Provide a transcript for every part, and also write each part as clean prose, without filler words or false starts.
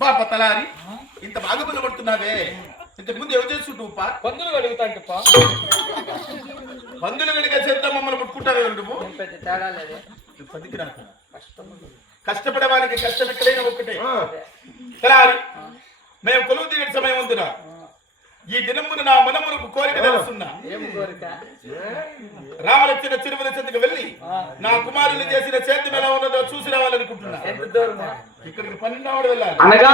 బాప తలారి ఇంత బాగా పడుతున్నావే. ఇంతకు ముందు ఎవరు చేస్తుంటూ పందులు కడుగుతాంట పందులు కడిగే చేద్దాం మమ్మల్ని పుట్టుకుంటావే నువ్వు. పెద్ద తేడా లేదే. పనికి రాక కష్టపడే వారికి కష్టం ఎక్కడైనా ఒక్కటే. తలారి మేము కొలువు తీరే సమయం ఉందిరా. ఈ దినమున నా మనమునకు కోరిక తెలుస్తున్నా. రామలక్ష్మణ తిరుమల చెందుకు వెళ్ళి నా కుమారులు చేసిన సేద్యం ఎలా ఉన్నదో చూసి రావాలనుకుంటున్నా. ఇక్కడికి 12 వెళ్ళాలి. అనగా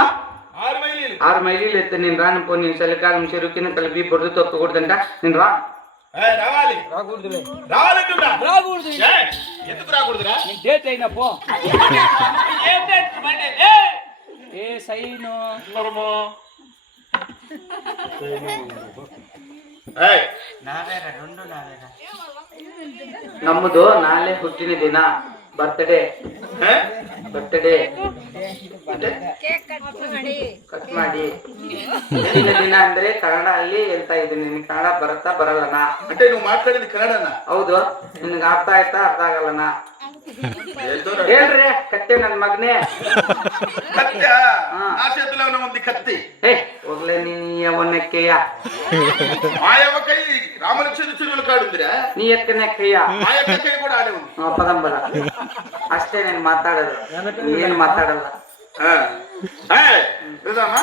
6 మైళ్ళు ఎత్తే నేను రాను. పో నేను చలికాలం చెరువు కింద కలిపి బొడ్డు తొక్కకూడదంట. నేను రావాలి. రాకూడదు. ఎందుకు రాకూడదురా? డేట్ అయినా పో. ఏ సైను ನಮ್ಮದು ನಾಳೆ ಹುಟ್ಟಿನ ದಿನ. ಬರ್ತ್ಡೇ ಕಟ್ ಮಾಡಿ ಹುಟ್ಟಿನ ದಿನ ಅಂದ್ರೆ ಕನ್ನಡ ಅಲ್ಲಿ ಹೇಳ್ತಾ ಇದ್ದೀನಿ. ನಿನ್ ಕನ್ನಡ ಬರುತ್ತಾ ಬರಲ್ಲನಾ? అంటే నువ్వు మాట్లాడేది కన్నడనా? ಹೌದು. ನಿನ್ಗೆ ಅರ್ಥ ಆಯ್ತಾ ಅರ್ಥ ಆಗಲ್ಲನಾ? ಹೇಳ್ರಿ. ಕತ್ತೆ ನನ್ ಮಗನೇ. కత్తి నా చేతిలోనే ఉంది కత్తి. ಹೋಗ್ಲೇ ನೀನ್ ಅವನಕ್ಕೆಯ ఆ యవకై రామలక్ష్మణ చెరువుల కాడుందిరా. ನೀ ಎಕ್ಕನೆಕ್ಕಯ್ಯ ఆ యవకై కూడా ఆడే ఉంది. ಪದಂಬರ ಅಷ್ಟೇ నేను మాట్లాడదు. ఏం మాట్లాడಲ್ಲ. వెళ్దామా?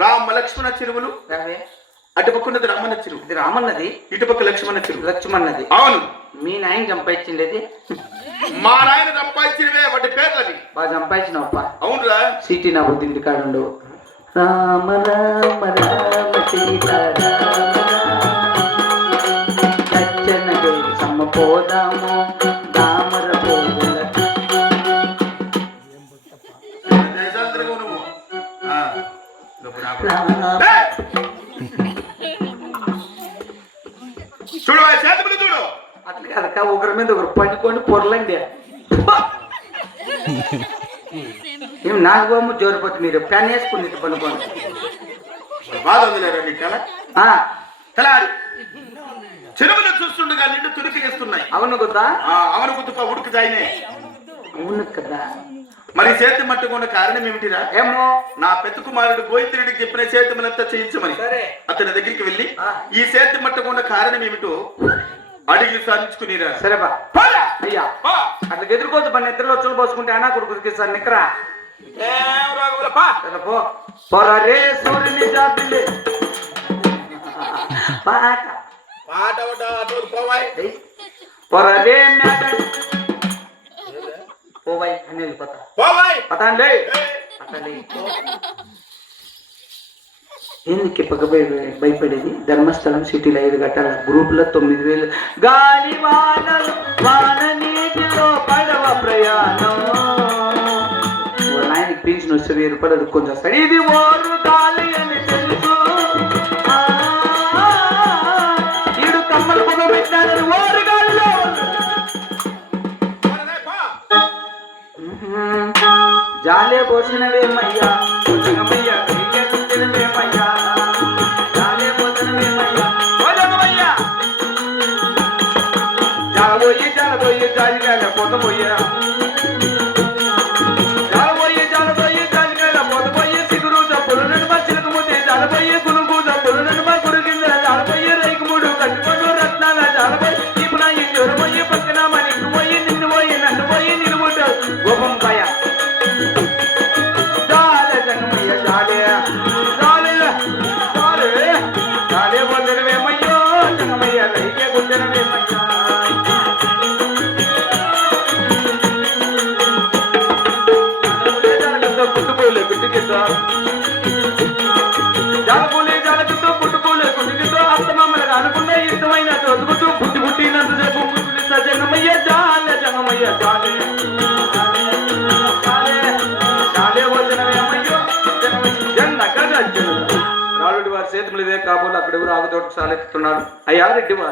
రామలక్ష్మణ చెరువులు. అటుపక్కన్నది రామన్న చెరువు. ఇది రామన్నది, ఇటుపక్క లక్ష్మణ చెరువు. లక్ష్మణది. అవును. మీ నాయన చంపాయించిండేది. మా నాయన సంపాదించినవే వాటి పేర్లవి. బాగా సంపాదించినవప్ప. అవునురా. సీటీ నా బుద్ధి ఇంటి కాడు. రామ రామ రామ సీతారామ సమ్మ పోదాము దామర పోదల. చూడు చూడు. అట్లా కనుక ఒకరి మీద ఒకరు పండుకొని పొరలండి. ఏం నాకు బొమ్మ జోరిపోతుంది. మీరు పెన్ వేసుకుని పండుకోండి. బాధ ఉందిలేరా నీకు? చెరువులు చూస్తుండగా నిండు తురికిస్తున్నాయి. అవును కదా? అవును గుర్తుపా ఉడుకు జాయినే. అవును కదా. మరి చేతి మట్టుకున్న కారణం ఏమిటిరా? ఏమో నా పెద్ద కుమారుడు గోవిందుడికి చెప్పిన చేతిమనంతా చేయించమని అతని దగ్గరికి వెళ్ళి ఈ చేతి మట్టుకున్న కారణం ఏమిటో అడిగి సాధించుకునిరా. సరేపా అయ్యా. అట్లా ఎదుర్కోవచ్చు. పని ఇద్దరులో వచ్చులు పోసుకుంటే అనా కొడుకు సార్ నిక్కరా. పొరరే సూర్యుని జాబిల్లి పాట పాట పొరరే పోవాయి అని వెళ్ళిపోతా. పతాండి ఎందుకు భయపడేది? ధర్మస్థలం సిటీలో 5 గంటల గ్రూపులో 9,000. గాలి వానలు వాన నీటిలో పడవ ప్రయాణం. ఆయనకి పెన్షన్ వస్తే 1000 రూపాయలు కొంచెం వస్తాడు. ఇది ఓరు గాలి అని తెలుసు. ఈడు కమ్మలు పొగ పెట్టాడని ఓరు గాలిలో జాలే పోసినవేమయ్యా జగమయ్యా. జగమయ్యా జాలే పోసినవేమయ్యా. జాలబోయి జాలబోయి జాలిగాల పొదబోయా. జాలబోయి జాలబోయి జాలిగాల పొదబోయే. సిగురు జబ్బులు నడుమ చిలకముతే జాలబోయే. గురుగు జబ్బులు నడుమ గురుగింద జాలబోయే. రైకుముడు కట్టుకోడు రత్నాల జాలబోయి. ఇప్పుడు నా ఇంటి పక్కన మనకు పోయి నిన్ను పోయి నన్ను పోయి నిలువుట గోపం కాయ. పుట్టుకోలే పుట్టుకిద్దా జాలపూలే జాలకిద్దో పుట్టుకోలే పుట్టుకిద్దో. అత్తమామలకు అనుకున్న ఇష్టమైన చదువుతూ పుట్టి పుట్టినంతసేపు ముట్టులిస్తా. జంగమయ్య జాలే జంగమయ్య జాలే జాలే జాలే వచనమేమయ్యో జంగమయ్య. రాలుడి వారి చేతులు ఇదే కాబోలు అక్కడ ఎవరు ఆగుతోటి సాలెత్తుతున్నాడు. అయ్యా రెడ్డివా